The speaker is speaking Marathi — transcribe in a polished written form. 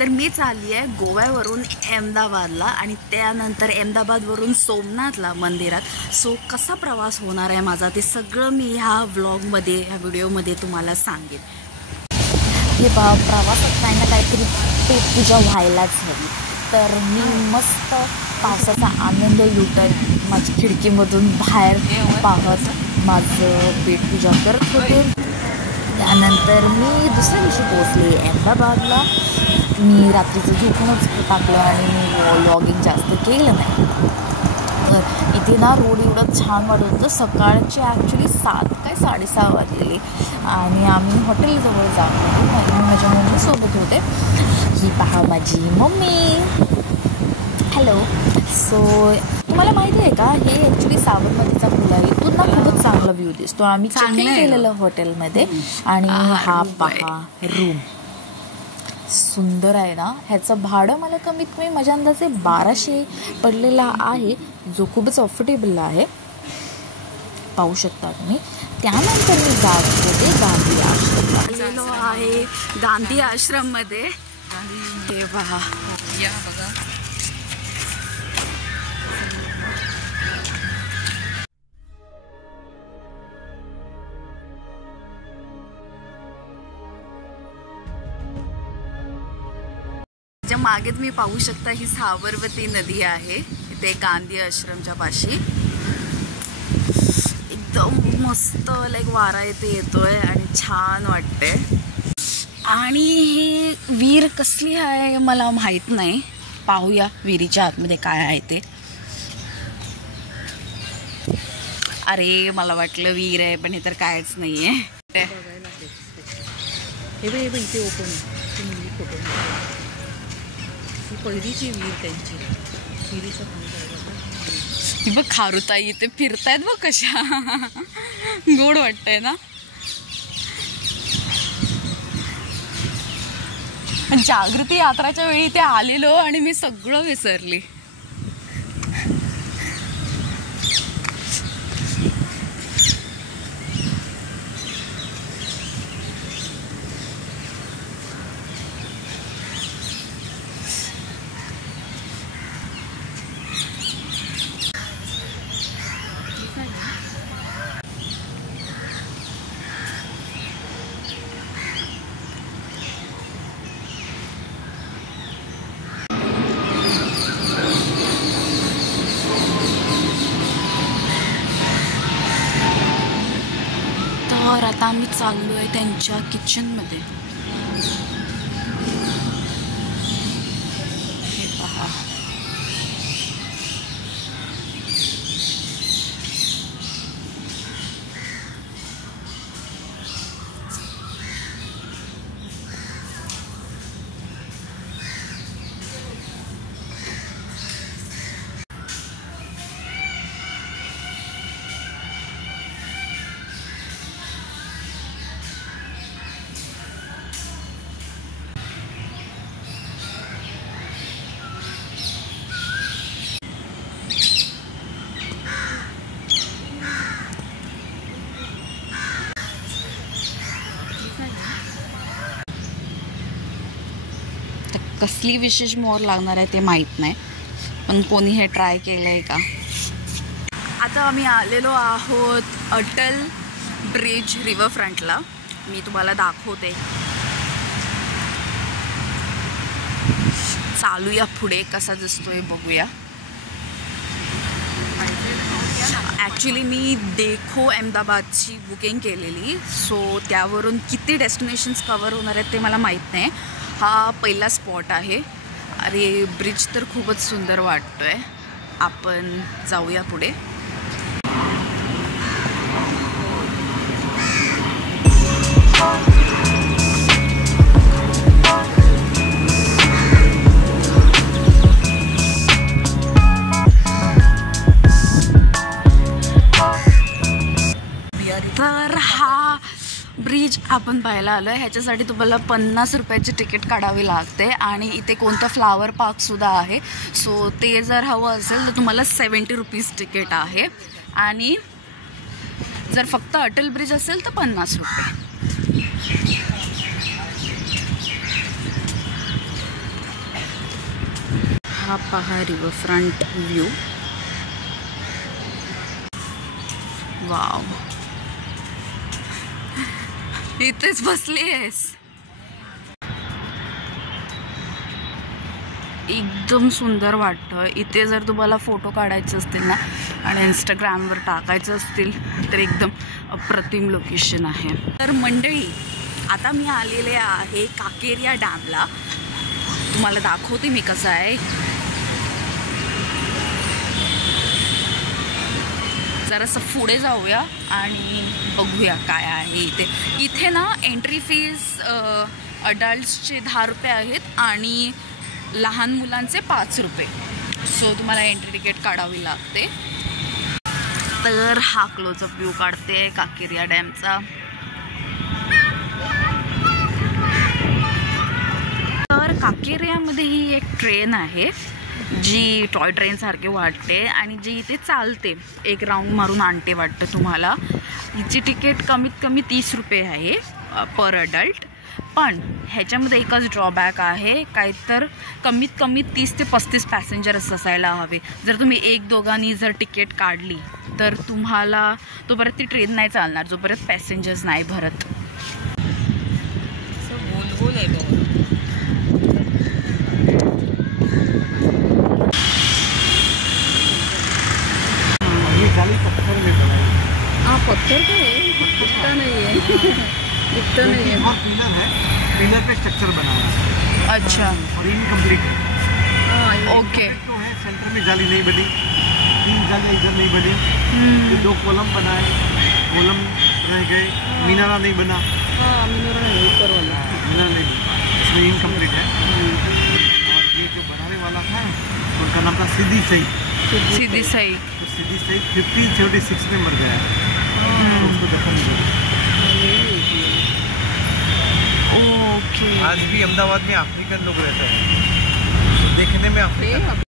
तर मी चालली आहे गोव्यावरून अहमदाबादला आणि त्यानंतर अहमदाबादवरून सोमनाथला मंदिरात. सो कसा प्रवास होणार आहे माझा ते सगळं मी ह्या व्लॉगमध्ये ह्या व्हिडिओमध्ये तुम्हाला सांगेन. हे प्रवासात काही ना काहीतरी पेट पूजा व्हायलाच हवी. तर मी मस्त पावसाचा आनंद लुटत माझी खिडकीमधून बाहेर पाहत माझं पेट पूजा करत होते. त्यानंतर मी दुसऱ्या दिवशी पोचले अहमदाबादला. मी रात्रीचं झोपूनच टाकलं आणि मी व्लॉगिंग जास्त केलं नाही. तर इथे ना रोड एवढं छान वाटत होतं. सकाळचे ॲक्च्युली 7 काय 6:30 वाजलेले आणि आम्ही हॉटेलजवळ जात होतो. मी माझ्या मम्मीसोबत होते. ही पहा माझी मम्मी. हॅलो. सो तुम्हाला माहिती आहे का, हे ॲक्च्युली साबरमतीचा पूल आहे. इथून ना खूपच चांगला व्ह्यू दिसतो. आम्ही चेकिंग केलेलं हॉटेलमध्ये आणि हा पहा रूम सुंदर आहे ना. ह्याचं भाडं मला कमीत कमी माझ्या अंदाजे 1200 पडलेला आहे, जो खूपच अफोर्डेबल आहे. पाहू शकता तुम्ही. त्यानंतर मी जात होते गांधी आश्रम आहे. गांधी आश्रममध्ये हे पहा. या बघा. मागेच मी पाहू शकता ही साबरमती नदी आहे. इथे गांधी आश्रमच्या पाशी एकदम मस्त वारा इथे येतोय आणि छान वाटते. आणि ही विहीर कसली आहे मला माहित नाही. पाहूया विहिरीच्या आतमध्ये काय आहे ते. अरे मला वाटलं विहीर आहे पण हे तर कायच नाहीये. इथे ओपन पहिलीची विहीर त्यांची. विहिरीचा ही बघ खारुताई इथे फिरतायत बघ कशा. गोड वाटतंय ना. जागृती यात्राच्या वेळी इथे आलेलो आणि मी सगळं विसरली. तर आता आम्ही चाललो आहे त्यांच्या किचनमध्ये. हे पहा. कसली विशेष मोहर लागणार आहे ते माहीत नाही, पण कोणी हे ट्राय केलं आहे का. आता आम्ही आलेलो आहोत अटल ब्रिज रिव्हरफ्रंटला. मी तुम्हाला दाखवते. चालूया पुढे. कसा दिसतोय बघूया. ॲक्च्युली मी देखो अहमदाबादची बुकिंग केलेली. सो त्यावरून किती डेस्टिनेशन्स कवर होणार आहेत ते मला माहीत नाही. हा पहिला स्पॉट आहे. अरे ब्रिज तर खूपच सुंदर वाटतोय. आपण जाऊया पुढे. तर हा ब्रिज आपण पाहायला आलो आहे. ह्याच्यासाठी तुम्हाला 50 रुपयाची तिकीट काढावी लागते आणि इथे कोणता फ्लावर पार्कसुद्धा आहे. सो ते जर हवं असेल तर तुम्हाला 70 रुपीज तिकीट आहे आणि जर फक्त अटल ब्रिज असेल तर 50 रुपये. हा पहा रिव्हरफ्रंट व्ह्यू. वाव, इथेच बसली आहेस. एकदम सुंदर वाटतं इथे. जर तुम्हाला फोटो काढायचे असतील ना आणि इंस्टाग्रामवर टाकायचं असतील तर एकदम अप्रतिम लोकेशन आहे. तर मंडळी, आता मी आलेले आहे काकेरिया डॅमला. तुम्हाला दाखवते मी कसं आहे. जरासं पुढे जाऊया आणि बघूया काय आहे इथे. इथे ना एंट्री फीज अडल्ट्सचे 10 रुपये आहेत आणि लहान मुलांचे 5 रुपये. सो तुम्हाला एंट्री तिकीट काढावी लागते. तर हा क्लोजअप व्ह्यू काढते काकेरिया डॅमचा. तर काकेरियामध्ये ही एक ट्रेन आहे जी टॉय ट्रेन सारखे वाटते आणि जी इथे चालते. एक राऊंड मारून आणते वाटतं तुम्हाला. हिची तिकीट कमीत कमी 30 रुपये आहे पर अडल्ट. पण ह्याच्यामध्ये एकच ड्रॉबॅक आहे, काय तर कमीत कमी 30 ते 35 पॅसेंजर्स असायला हवे. जर तुम्ही 1-2 जर तिकीट काढली तर तुम्हाला तोपर्यंत ती ट्रेन नाही चालणार जोपर्यंत पॅसेंजर्स नाही भरत. गोल आहे बघा. हाँ, पत्थर का है, दिखता नहीं है. दिखता नहीं है. पिलर है, पिलर पे स्ट्रक्चर बना है. अच्छा, और इनकम्प्लीट है. ओके. तो है, सेंटर में जाली नहीं बनी, 3 जालियाँ इधर नहीं बनी, ये 2 कॉलम बनाए, कॉलम रह गए, मीनारा नहीं बना. हाँ, मीनारा नहीं, ऊपर वाला मीनारा नहीं बना, इसमें इनकम्प्लीट है. और ये जो बनाने वाला था उनका नाम था सिद्धि सई. सीधी सही. सिद्धि सई 1576 में मर गया है. उसको दफन किया. ओके. आज भी अहमदाबाद में अफ्रीकन लोग रहते हैं, देखने में अफ्रीकन